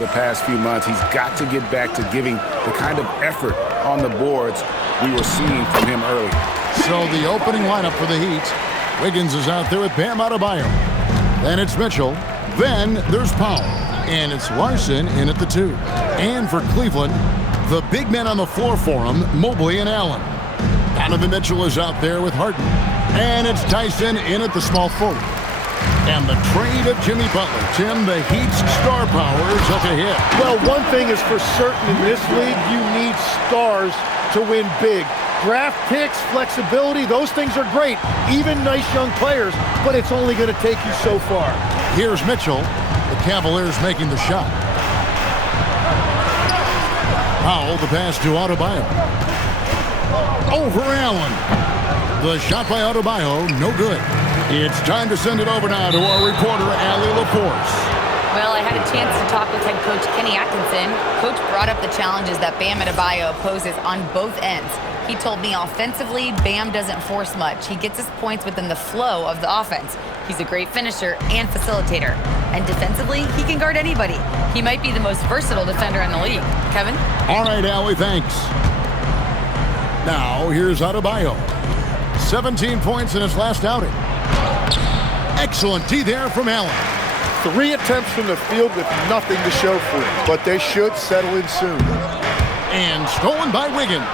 the past few months. He's got to get back to giving the kind of effort on the boards we were seeing from him early. So the opening lineup for the Heat. Wiggins is out there with Bam Adebayo. Then it's Mitchell. Then there's Powell. And it's Larson in at the 2. And for Cleveland, the big men on the floor for him, Mobley and Allen. Donovan Mitchell is out there with Harden. And it's Tyson in at the small forward. And the trade of Jimmy Butler. Tim, the Heat's star power took a hit. Well, one thing is for certain in this league, you need stars to win big. Draft picks, flexibility, those things are great. Even nice young players, but it's only going to take you so far. Here's Mitchell. The Cavaliers making the shot. Powell, the pass to Adebayo. Over Allen. The shot by Adebayo, no good. It's time to send it over now to our reporter, Allie LaForce. Well, I had a chance to talk with head coach Kenny Atkinson. Coach brought up the challenges that Bam Adebayo poses on both ends. He told me offensively, Bam doesn't force much. He gets his points within the flow of the offense. He's a great finisher and facilitator. And defensively, he can guard anybody. He might be the most versatile defender in the league. Kevin? All right, Allie, thanks. Now, here's Adebayo. 17 points in his last outing. Excellent D there from Allen. 3 attempts from the field with nothing to show for it, but they should settle in soon. And stolen by Wiggins.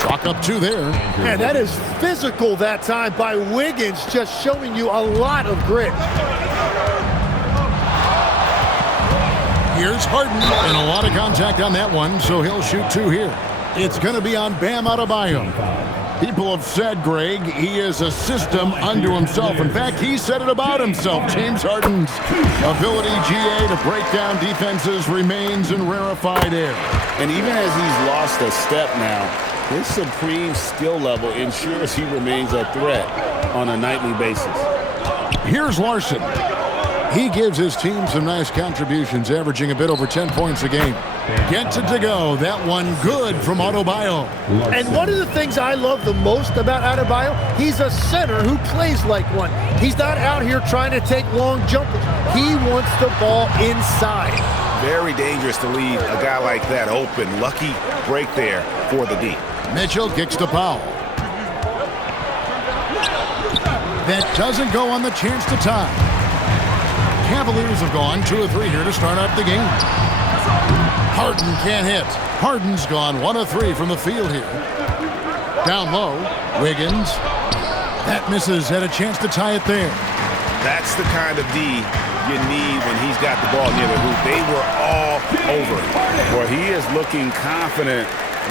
Chalk up 2 there. Man, that is physical that time by Wiggins, just showing you a lot of grit. Here's Harden, and a lot of contact on that one, so he'll shoot 2 here. It's going to be on Bam Adebayo. People have said, Greg, he is a system unto himself. In fact, he said it about himself. James Harden's ability, GA, to break down defenses remains in rarefied air. And even as he's lost a step now, his supreme skill level ensures he remains a threat on a nightly basis. Here's Larson. He gives his team some nice contributions, averaging a bit over 10 points a game. Gets it to go. That one good from Adebayo. And one of the things I love the most about Adebayo, he's a center who plays like one. He's not out here trying to take long jumpers. He wants the ball inside. Very dangerous to leave a guy like that open. Lucky break there for the D. Mitchell kicks to Powell. That doesn't go on the chance to tie. Cavaliers have gone 2 of 3 here to start out the game. Harden can't hit. Harden's gone 1 of 3 from the field here. Down low, Wiggins. That misses. Had a chance to tie it there. That's the kind of D you need when he's got the ball near the hoop. They were all over it. Well, he is looking confident.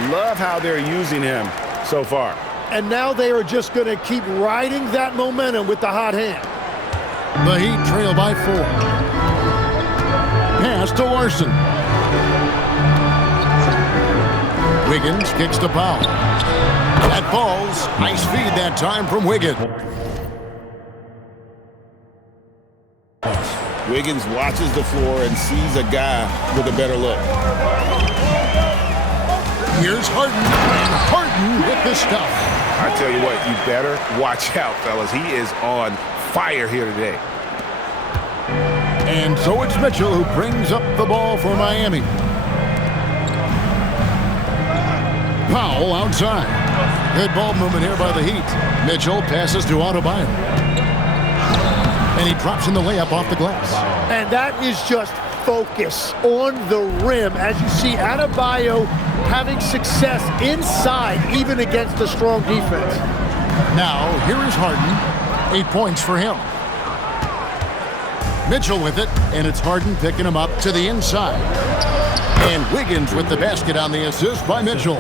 Love how they're using him so far. And now they are just going to keep riding that momentum with the hot hand. The Heat trail by 4. Pass to Larson. Wiggins kicks to Powell. That falls. Nice feed that time from Wiggins. Wiggins watches the floor and sees a guy with a better look. Here's Harden. And Harden with the stuff. I tell you what, you better watch out, fellas. He is on fire here today. And so it's Mitchell who brings up the ball for Miami. Powell outside. Good ball movement here by the Heat. Mitchell passes to Adebayo. And he drops in the layup off the glass. And that is just focus on the rim as you see Adebayo having success inside even against a strong defense. Now, here is Harden. 8 points for him. Mitchell with it, and it's Harden picking him up to the inside. And Wiggins with the basket on the assist by Mitchell.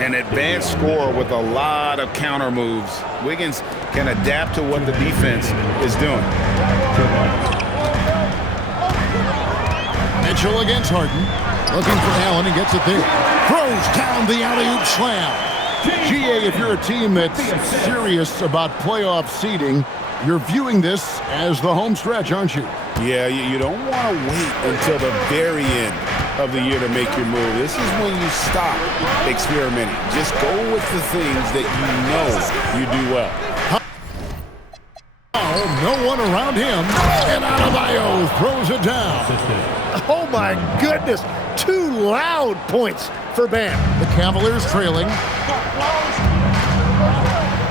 An advanced scorer with a lot of counter moves. Wiggins can adapt to what the defense is doing. Mitchell against Harden. Looking for Allen, and gets it there. Throws down the alley-oop slam. GA, if you're a team that's serious about playoff seeding, you're viewing this as the home stretch, aren't you? Yeah, you don't want to wait until the very end of the year to make your move. This is when you stop experimenting. Just go with the things that you know you do well. Now, no one around him. And Adebayo throws it down. Oh, my goodness. 2 loud points for Bam. The Cavaliers trailing.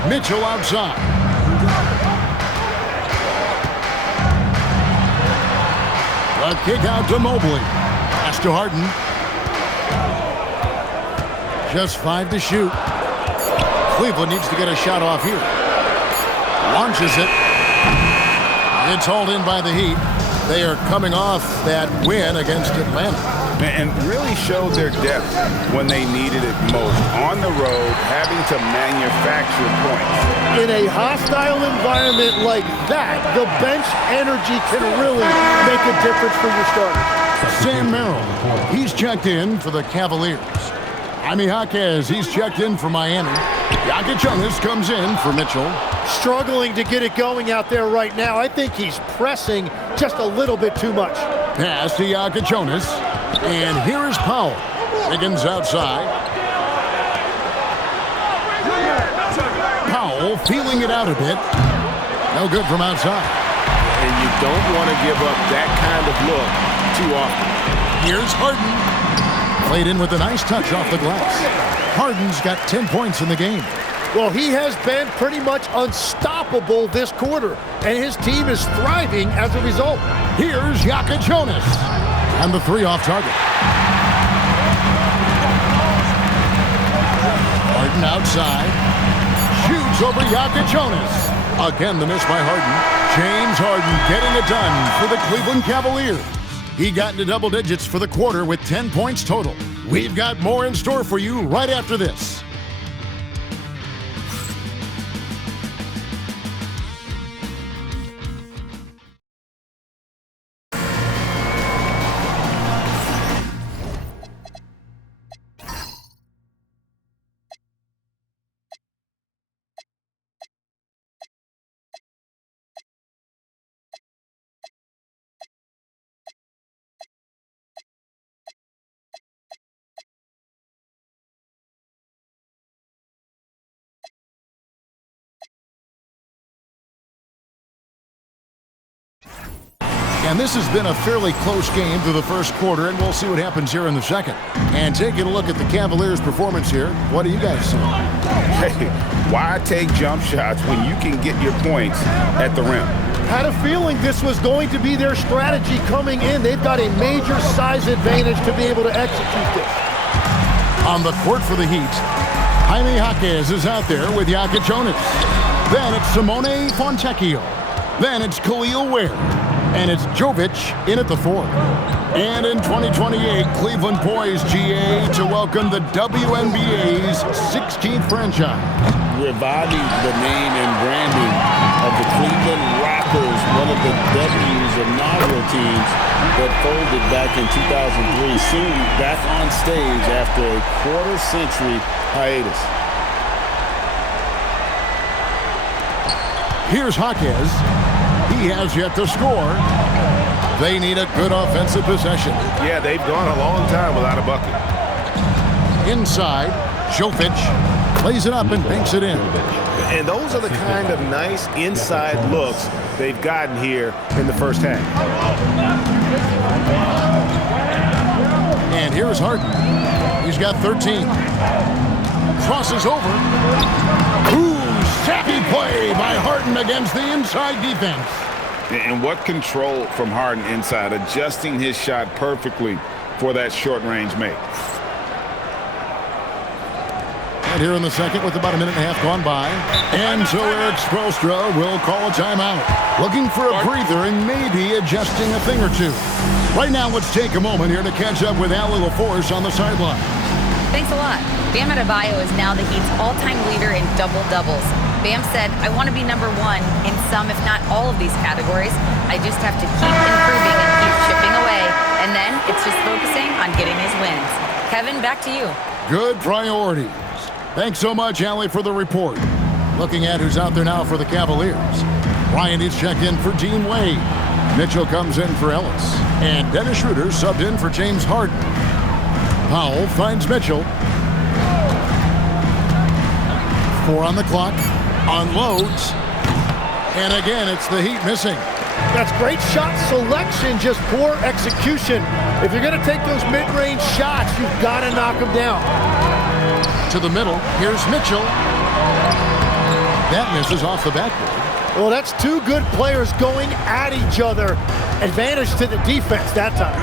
Mitchell outside. A kick out to Mobley. Pass to Harden. Just 5 to shoot. Cleveland needs to get a shot off here. Launches it. It's hauled in by the Heat. They are coming off that win against Atlanta. And really showed their depth when they needed it most. On the road, having to manufacture points. In a hostile environment like that, the bench energy can really make a difference for your starters. Sam Merrill, he's checked in for the Cavaliers. Jaime Jaquez, he's checked in for Miami. Jonas comes in for Mitchell. Struggling to get it going out there right now. I think he's pressing just a little bit too much. Pass to Jonas. And here is Powell. Wiggins outside. Powell feeling it out a bit. No good from outside. And you don't want to give up that kind of look too often. Here's Harden. Played in with a nice touch off the glass. Harden's got 10 points in the game. Well, he has been pretty much unstoppable this quarter, and his team is thriving as a result. Here's Jonas. And the 3 off target. Harden outside. Shoots over Jonas. Again, the miss by Harden. James Harden getting it done for the Cleveland Cavaliers. He got into double digits for the quarter with 10 points total. We've got more in store for you right after this. And this has been a fairly close game through the first quarter, and we'll see what happens here in the second. And taking a look at the Cavaliers' performance here, what do you guys see? Hey, why take jump shots when you can get your points at the rim? Had a feeling this was going to be their strategy coming in. They've got a major size advantage to be able to execute this. On the court for the Heat, Jaime Jaquez is out there with Jonas. Then it's Simone Fontecchio. Then it's Khalil Ware. And it's Jovic in at the 4. And in 2028, Cleveland poised, GA, to welcome the WNBA's 16th franchise. Reviving the name and branding of the Cleveland Rockers, one of the W's inaugural teams that folded back in 2003, soon back on stage after a quarter-century hiatus. Here's Jaquez. He has yet to score. They need a good offensive possession. Yeah, they've gone a long time without a bucket. Inside, Jovic plays it up and banks it in. And those are the kind of nice inside looks they've gotten here in the first half. And here's Harden. He's got 13. Crosses over. Ooh, sappy play by Harden against the inside defense. And what control from Harden inside, adjusting his shot perfectly for that short-range make. And here in the second with about a minute and a half gone by. And so Eric Spoelstra will call a timeout. Looking for a breather and maybe adjusting a thing or two. Right now, let's take a moment here to catch up with Allie LaForce on the sideline. Thanks a lot. Bam Adebayo is now the Heat's all-time leader in double-doubles. Bam said, I want to be number 1 in some, if not all of these categories. I just have to keep improving and keep chipping away. And then it's just focusing on getting his wins. Kevin, back to you. Good priorities. Thanks so much, Allie, for the report. Looking at who's out there now for the Cavaliers. Ryan is checked in for Dean Wade. Mitchell comes in for Ellis. And Dennis Schroeder subbed in for James Harden. Powell finds Mitchell. 4 on the clock. Unloads. And again, it's the Heat missing. That's great shot selection, just poor execution. If you're going to take those mid-range shots, you've got to knock them down. To the middle, here's Mitchell. That misses off the backboard. Well, that's two good players going at each other. Advantage to the defense that time.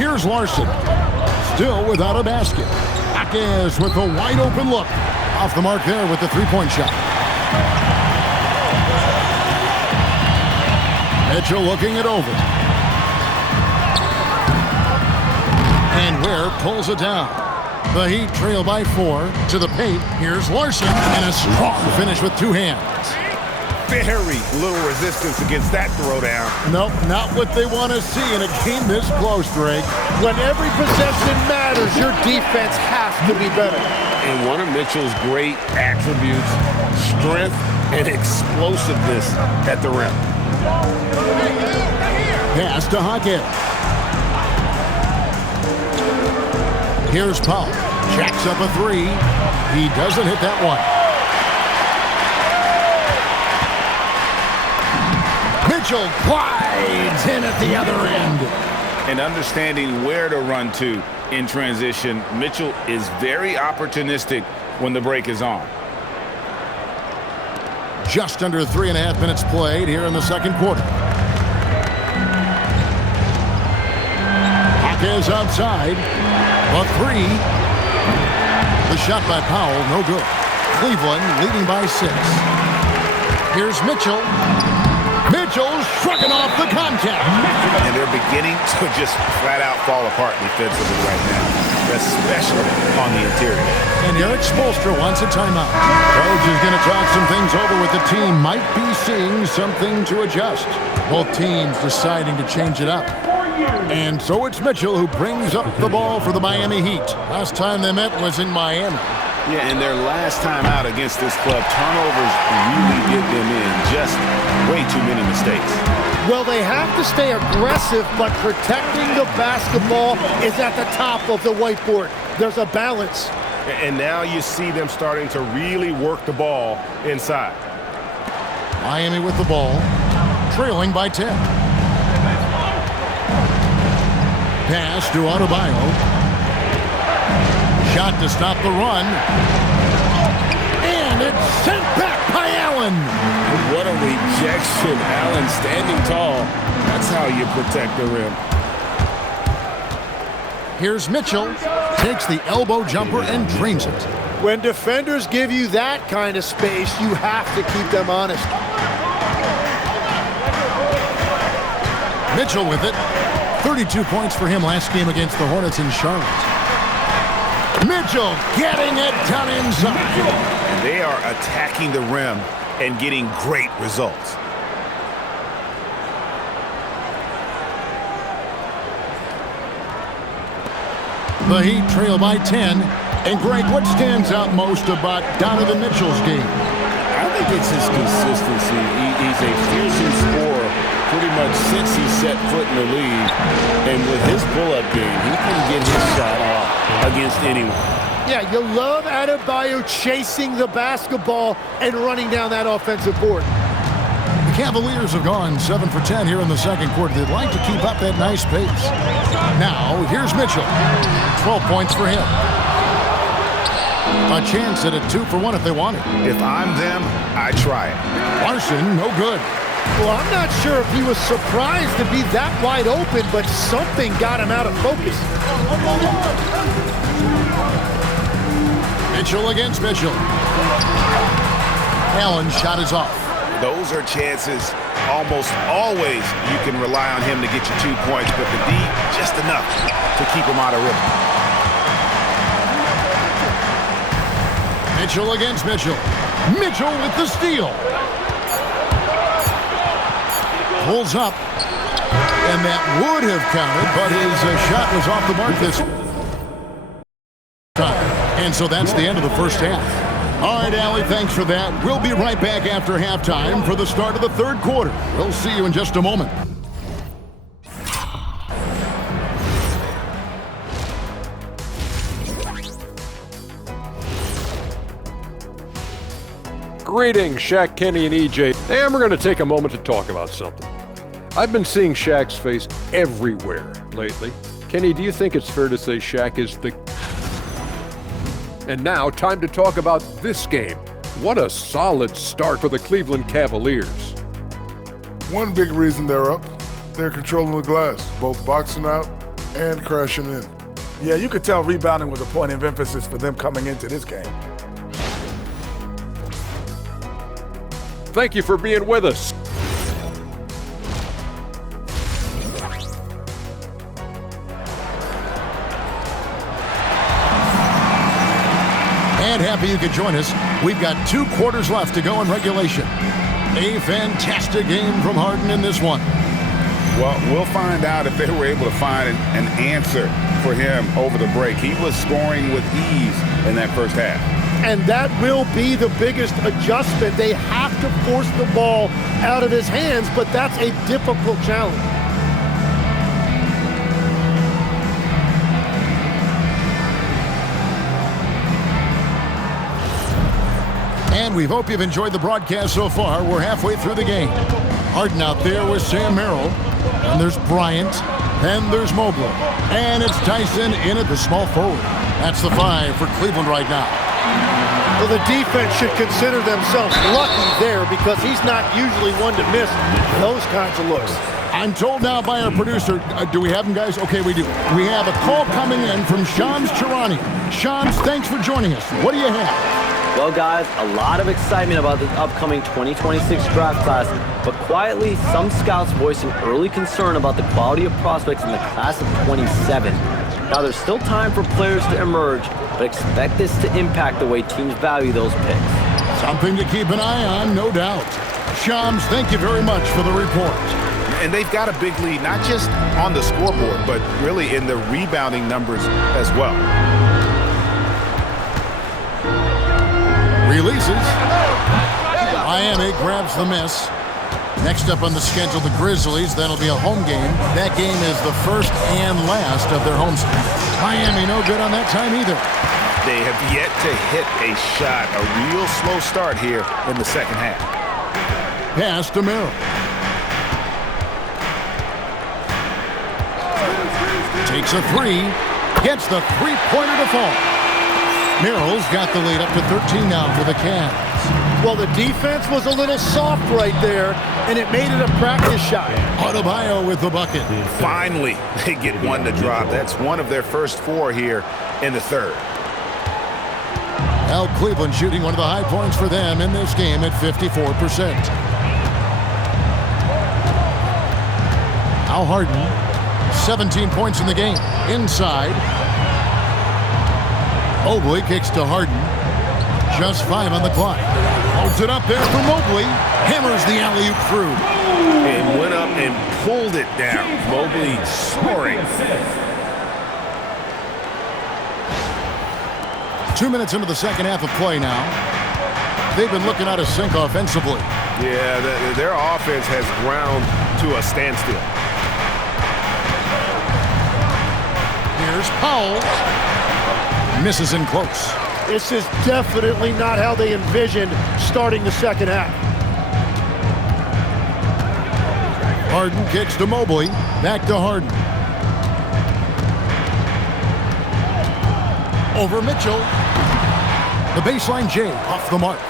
Here's Larson. Still without a basket. Jaquez with a wide open look. Off the mark there with the three-point shot. Mitchell looking it over. And Ware pulls it down. The Heat trail by 4 to the paint. Here's Larson and a strong finish with two hands. Very little resistance against that throwdown. Nope, not what they want to see in a game this close, Drake. When every possession matters, your defense has to be better. And one of Mitchell's great attributes, strength and explosiveness at the rim. Pass to Jaquez. Here's Paul. Jacks up a three. He doesn't hit that one. Mitchell glides in at the other end. And understanding where to run to in transition, Mitchell is very opportunistic when the break is on. Just under 3.5 minutes played here in the second quarter. Jaquez outside. A three. The shot by Powell, no good. Cleveland leading by 6. Here's Mitchell. Mitchell shrugging off the contact. And they're beginning to just flat out fall apart defensively right now, especially on the interior. And Eric Spoelstra wants a timeout. Coach is going to talk some things over with the team. Might be seeing something to adjust. Both teams deciding to change it up. And so it's Mitchell who brings up the ball for the Miami Heat. Last time they met was in Miami. Yeah, and their last time out against this club, turnovers really get them in. Just way too many mistakes. Well, they have to stay aggressive, but protecting the basketball is at the top of the whiteboard. There's a balance. And now you see them starting to really work the ball inside. Miami with the ball, trailing by 10. Pass to Adebayo. Shot to stop the run. And it's sent back by Allen. What a rejection. Allen standing tall. That's how you protect the rim. Here's Mitchell. Takes the elbow jumper and drains it. When defenders give you that kind of space, you have to keep them honest. Mitchell with it. 32 points for him last game against the Hornets in Charlotte. Mitchell getting it done inside. And they are attacking the rim and getting great results. The Heat trail by 10. And Greg, what stands out most about Donovan Mitchell's game? I think it's his consistency. He's a fearsome scorer pretty much since he set foot in the league. And with his pull-up game, he can get his shot off against anyone. Yeah, you love Adebayo chasing the basketball and running down that offensive board. The Cavaliers have gone 7 for 10 here in the second quarter. They'd like to keep up that nice pace. Now, here's Mitchell. 12 points for him. A chance at a 2 for 1 if they want it. If I'm them, I try it. Larson, no good. Well, I'm not sure if he was surprised to be that wide open, but something got him out of focus. Mitchell against Mitchell. Allen's shot is off. Those are chances almost always you can rely on him to get you 2 points, but the D, just enough to keep him out of rhythm. Mitchell against Mitchell. Mitchell with the steal. Pulls up. And that would have counted, but his shot was off the mark this time. And so that's the end of the first half. All right, Allie, thanks for that. We'll be right back after halftime for the start of the third quarter. We'll see you in just a moment. Greetings, Shaq, Kenny, and EJ. And we're going to take a moment to talk about something. I've been seeing Shaq's face everywhere lately. Kenny, do you think it's fair to say Shaq is the... And now, time to talk about this game. What a solid start for the Cleveland Cavaliers. One big reason they're up, they're controlling the glass, both boxing out and crashing in. Yeah, you could tell rebounding was a point of emphasis for them coming into this game. Thank you for being with us. And happy you could join us. We've got 2 quarters left to go in regulation. A fantastic game from Harden in this one. Well, we'll find out if they were able to find an answer for him over the break. He was scoring with ease in that first half. And that will be the biggest adjustment. They have to force the ball out of his hands, but that's a difficult challenge. And we hope you've enjoyed the broadcast so far. We're halfway through the game. Harden out there with Sam Merrill. And there's Bryant. And there's Mobley. And it's Tyson in at the small forward. That's the 5 for Cleveland right now. Well, the defense should consider themselves lucky there because he's not usually one to miss those kinds of looks. I'm told now by our producer, do we have him, guys? Okay, we do. We have a call coming in from Shams Charania. Shams, thanks for joining us. What do you have? Well, guys, a lot of excitement about this upcoming 2026 draft class, but quietly, some scouts voicing early concern about the quality of prospects in the class of 27. Now, there's still time for players to emerge, but expect this to impact the way teams value those picks. Something to keep an eye on, no doubt. Shams, thank you very much for the report. And they've got a big lead, not just on the scoreboard, but really in the rebounding numbers as well. Releases. Miami grabs the miss. Next up on the schedule, the Grizzlies. That'll be a home game. That game is the first and last of their home series. Miami no good on that time either. They have yet to hit a shot. A real slow start here in the second half. Pass to Merrill. Takes a 3. Gets the three-pointer to fall. Merrill's got the lead up to 13 now for the Cavs. Well, the defense was a little soft right there, and it made it a practice shot. Adebayo with the bucket. Finally, they get one to drop. That's one of their first 4 here in the third. Now Cleveland shooting one of the high points for them in this game at 54%. Now Harden, 17 points in the game. Inside. Mobley kicks to Harden. Just 5 on the clock. Holds it up there for Mobley. Hammers the alley-oop through. And went up and pulled it down. Mobley soaring. 2 minutes into the second half of play now. They've been looking out of sync offensively. Yeah, their offense has ground to a standstill. Here's Powell. Misses in close. This is definitely not how they envisioned starting the second half. Harden kicks to Mobley. Back to Harden. Over Mitchell. The baseline J off the mark.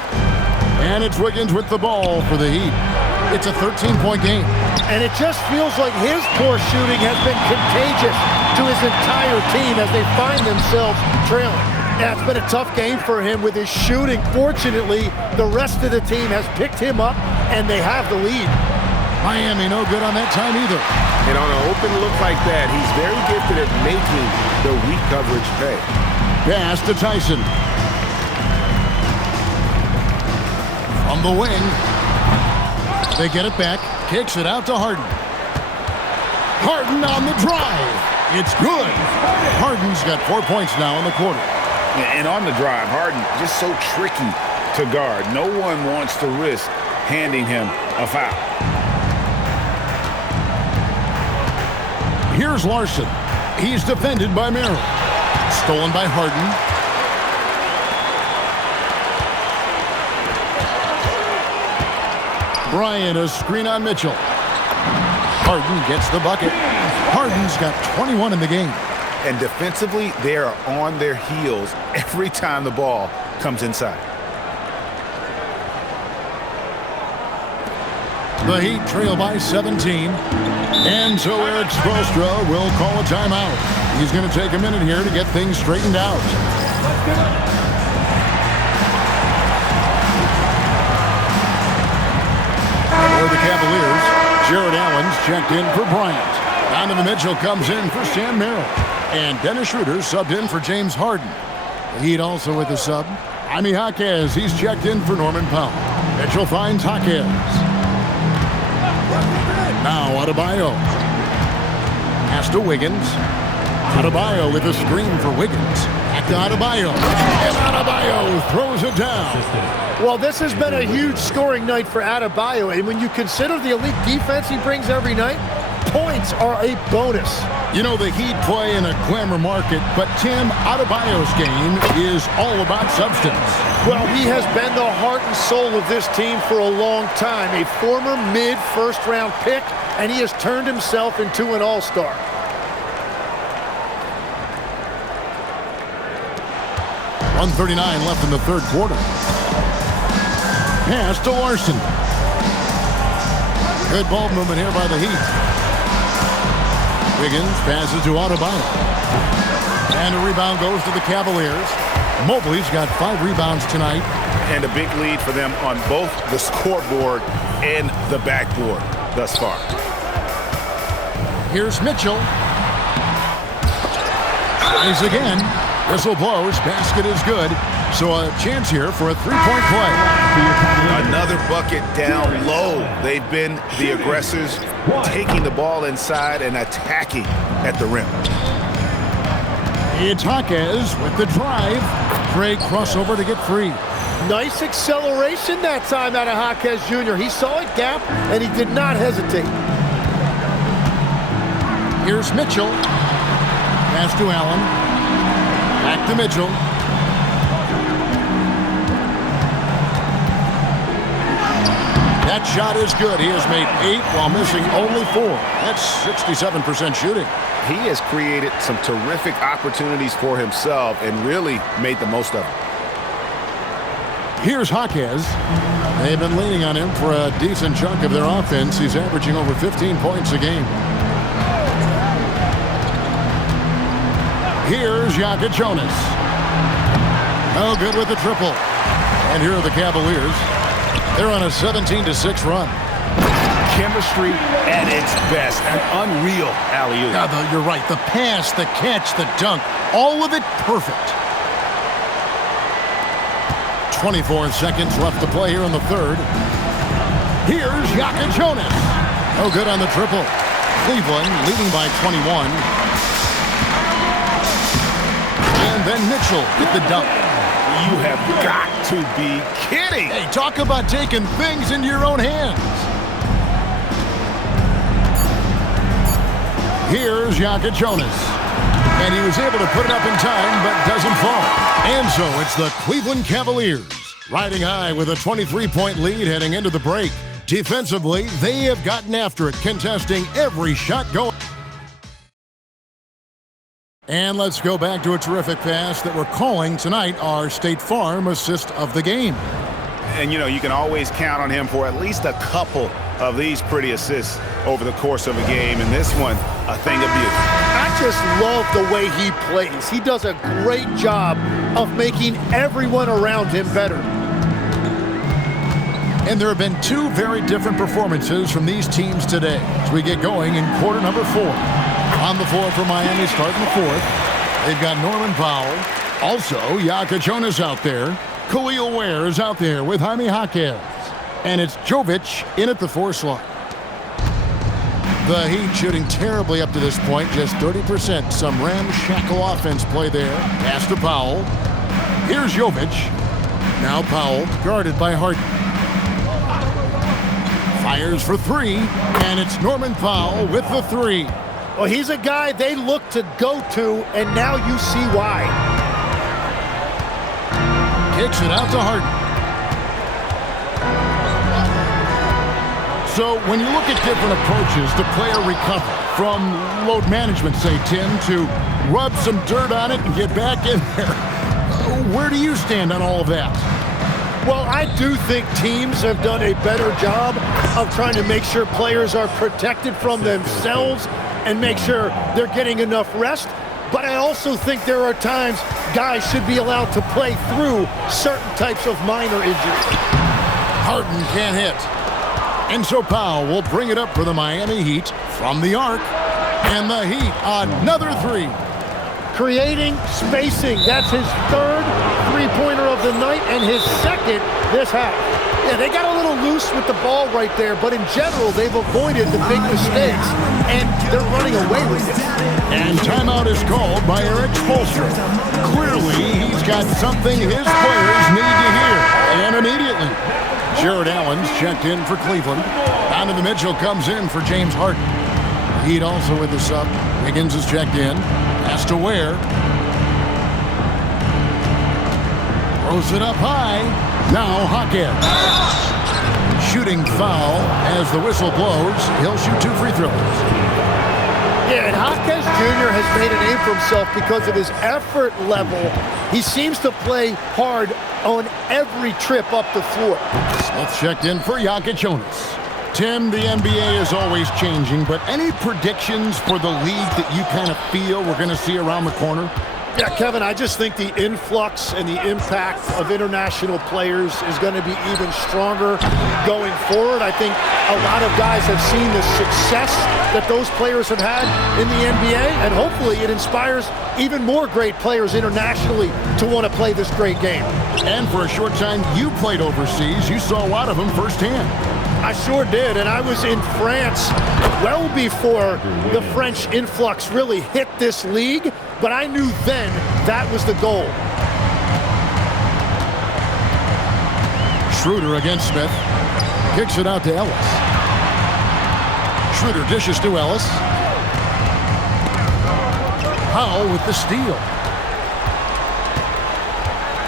And it's Wiggins with the ball for the Heat. It's a 13-point game. And it just feels like his poor shooting has been contagious to his entire team as they find themselves trailing. Yeah, it's been a tough game for him with his shooting. Fortunately, the rest of the team has picked him up, and they have the lead. Miami no good on that time either. And on an open look like that, he's very gifted at making the weak coverage pay. Pass to Tyson. From the wing. They get it back. Kicks it out to Harden. Harden on the drive. It's good. Harden's got 4 points now in the quarter. And on the drive, Harden just so tricky to guard. No one wants to risk handing him a foul. Here's Larson. He's defended by Merrill. Stolen by Harden. Bryant, a screen on Mitchell. Harden gets the bucket. Harden's got 21 in the game. And defensively, they are on their heels every time the ball comes inside. The Heat trail by 17. And so Eric Spoelstra will call a timeout. He's going to take a minute here to get things straightened out. For the Cavaliers, Jared Allen's checked in for Bryant. Donovan Mitchell comes in for Sam Merrill. And Dennis Schroeder subbed in for James Harden. The Heat also with a sub. Jaime Jaquez, he's checked in for Norman Powell. Mitchell finds Jaquez. Now Adebayo. Pass to Wiggins. Adebayo with a screen for Wiggins. Back to Adebayo. And Adebayo throws it down. Well, this has been a huge scoring night for Adebayo. And when you consider the elite defense he brings every night, points are a bonus. You know, the Heat play in a glamour market, but Tim, Adebayo's game is all about substance. Well, he has been the heart and soul of this team for a long time. A former mid-first-round pick, and he has turned himself into an all-star. .139 left in the third quarter. Pass to Larson. Good ball movement here by the Heat. Wiggins passes to Adebayo. And a rebound goes to the Cavaliers. Mobley's got 5 rebounds tonight. And a big lead for them on both the scoreboard and the backboard thus far. Here's Mitchell. Tries again. Whistle blows. Basket is good. So a chance here for a three-point play. Another bucket down low. They've been the aggressors, taking the ball inside and attacking at the rim. It's Jaquez with the drive. Great crossover to get free. Nice acceleration that time out of Jaquez Jr. He saw a gap, and he did not hesitate. Here's Mitchell. Pass to Allen. Back to Mitchell. That shot is good. He has made 8 while missing only 4. That's 67% shooting. He has created some terrific opportunities for himself and really made the most of it. Here's Jaquez. They've been leaning on him for a decent chunk of their offense. He's averaging over 15 points a game. Here's Jonas. No good with the triple. And here are the Cavaliers. They're on a 17-6 run. Chemistry at its best. An unreal alley-oop. Yeah, you're right. The pass, the catch, the dunk, all of it perfect. 24 seconds left to play here in the third. Here's Jonas. No good on the triple. Cleveland leading by 21. And then Mitchell with the dunk. You have got to be kidding. Hey, talk about taking things into your own hands. Here's Jonas. And he was able to put it up in time, but doesn't fall. And so it's the Cleveland Cavaliers riding high with a 23-point lead heading into the break. Defensively, they have gotten after it, contesting every shot going. And let's go back to a terrific pass that we're calling tonight our State Farm assist of the game. And, you know, you can always count on him for at least a couple of these pretty assists over the course of a game. And this one, a thing of beauty. I just love the way he plays. He does a great job of making everyone around him better. And there have been 2 very different performances from these teams today as we get going in quarter number 4. On the floor for Miami starting the 4th. They've got Norman Powell. Also, Jonas out there. Khalil Ware is out there with Jaime Jaquez. And it's Jovic in at the 4 slot. The Heat shooting terribly up to this point, just 30%. Some ramshackle offense play there. Pass to Powell. Here's Jovic. Now Powell, guarded by Harden. Fires for 3, and it's Norman Powell with the 3. Well, he's a guy they look to go to, and now you see why. Kicks it out to Harden. So when you look at different approaches to player recovery, from load management, say, Tim, to rub some dirt on it and get back in there, where do you stand on all of that? Well, I do think teams have done a better job of trying to make sure players are protected from themselves and make sure they're getting enough rest. But I also think there are times guys should be allowed to play through certain types of minor injuries. Harden can't hit. And so Powell will bring it up for the Miami Heat from the arc. And the Heat, another three. Creating spacing. That's his third three-pointer of the night and his second this half. Yeah, they got a little loose with the ball right there, but in general, they've avoided the big mistakes, and they're running away with it. And timeout is called by Eric Spoelstra. Clearly, he's got something his players need to hear, and immediately. Jared Allen's checked in for Cleveland. Donovan Mitchell comes in for James Harden. Heat also with the sub. Wiggins is checked in. Pass to Ware. Throws it up high. Now Hawkins. Shooting foul as the whistle blows. He'll shoot 2 free throws. Yeah, and Hawkins Jr. has made a name for himself because of his effort level. He seems to play hard on every trip up the floor. Smith checked in for Jokic Jonas. Tim, the NBA is always changing, but any predictions for the league that you kind of feel we're going to see around the corner? Yeah, Kevin, I just think the influx and the impact of international players is going to be even stronger going forward. I think a lot of guys have seen the success that those players have had in the NBA, and hopefully it inspires even more great players internationally to want to play this great game. And for a short time, you played overseas. You saw a lot of them firsthand. I sure did, and I was in France well before the French influx really hit this league, but I knew then that was the goal. Schroeder against Smith. Kicks it out to Ellis. Schroeder dishes to Ellis. Powell with the steal.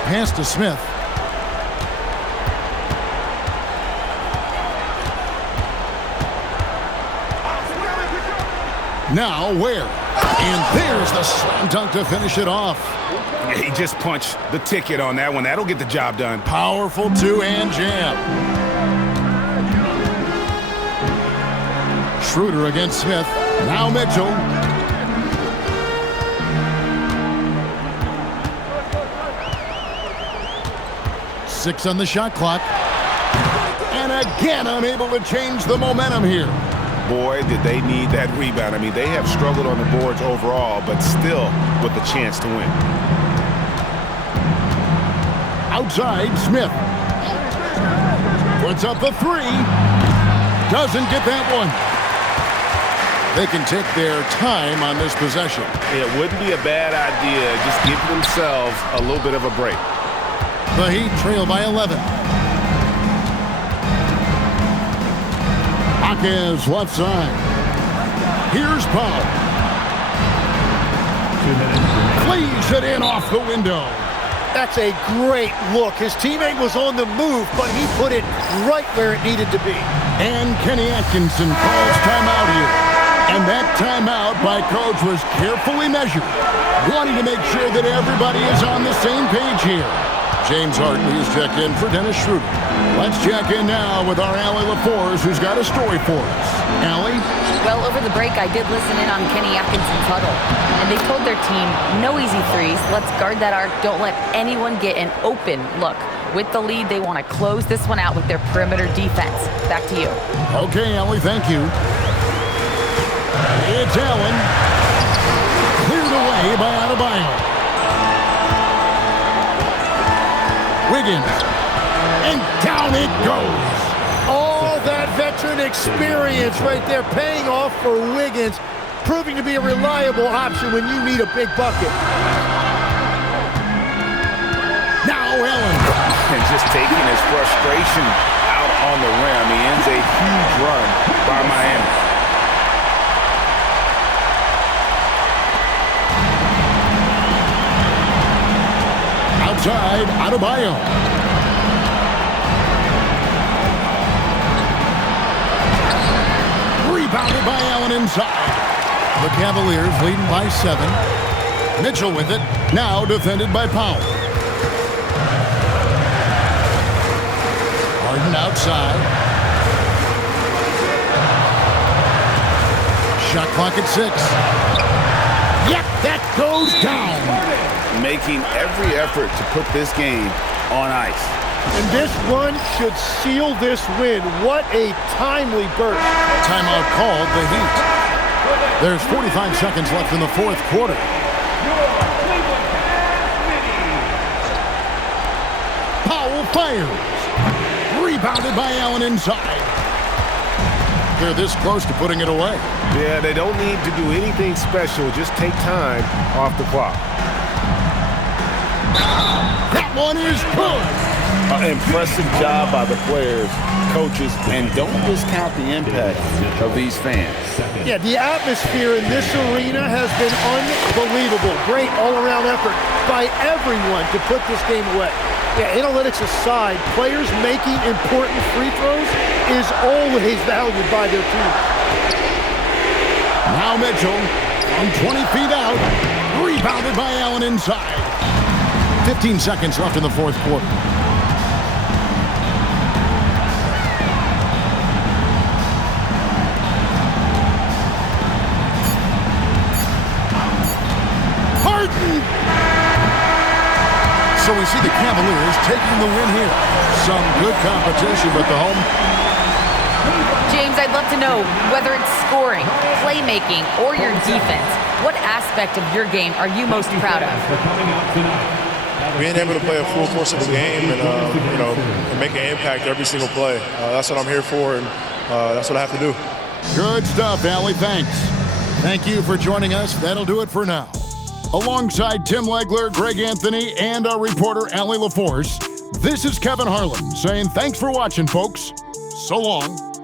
Pass to Smith. Now Ware. And there's the slam dunk to finish it off. He just punched the ticket on that one. That'll get the job done. Powerful two-hand jam. Schroeder against Smith. Now Mitchell. Six on the shot clock. And again, unable to change the momentum here. Boy, did they need that rebound. I mean, they have struggled on the boards overall, but still with a chance to win. Outside, Smith. Puts up the three. Doesn't get that one. They can take their time on this possession. It wouldn't be a bad idea. Just give themselves a little bit of a break. The Heat trail by 11. Hawkins left side. Here's Powell. 2 minutes. Flees it in off the window. That's a great look. His teammate was on the move, but he put it right where it needed to be. And Kenny Atkinson calls timeout here. And that timeout by coach was carefully measured, wanting to make sure that everybody is on the same page here. James Harden, he's checked in for Dennis Schroeder. Let's check in now with our Allie LaForce, who's got a story for us. Allie? Well, over the break, I did listen in on Kenny Atkinson's huddle. And they told their team, no easy threes. Let's guard that arc. Don't let anyone get an open look. With the lead, they want to close this one out with their perimeter defense. Back to you. Okay, Allie, thank you. It's Allen. Cleared away by Adebayo. Wiggins. And down it goes. All that veteran experience right there paying off for Wiggins, proving to be a reliable option when you need a big bucket. Now Allen. And just taking his frustration out on the rim. He ends a huge run by Miami. Outside, Adebayo. Rebounded by Allen inside. The Cavaliers leading by 7. Mitchell with it. Now defended by Powell. Harden outside. Shot clock at 6. Yep, that goes down. Making every effort to put this game on ice. And this run should seal this win. What a timely burst. Timeout called the Heat. There's 45 seconds left in the fourth quarter. Powell fires. Rebounded by Allen inside. They're this close to putting it away. Yeah, they don't need to do anything special. Just take time off the clock. That one is good. Impressive job by the players, coaches, and don't discount the impact of these fans. Yeah, the atmosphere in this arena has been unbelievable. Great all-around effort by everyone to put this game away. Yeah, analytics aside, players making important free throws is always valued by their team. Now Mitchell from 20 feet out. Rebounded by Allen inside. 15 seconds left in the fourth quarter. So we see the Cavaliers taking the win here. Some good competition, but the home. James, I'd love to know whether it's scoring, playmaking, or your defense. What aspect of your game are you most proud of? Being able to play a full course of the game and, and make an impact every single play. That's what I'm here for, and that's what I have to do. Good stuff, Allie. Thanks. Thank you for joining us. That'll do it for now. Alongside Tim Legler, Greg Anthony, and our reporter, Allie LaForce, this is Kevin Harlan saying thanks for watching, folks. So long.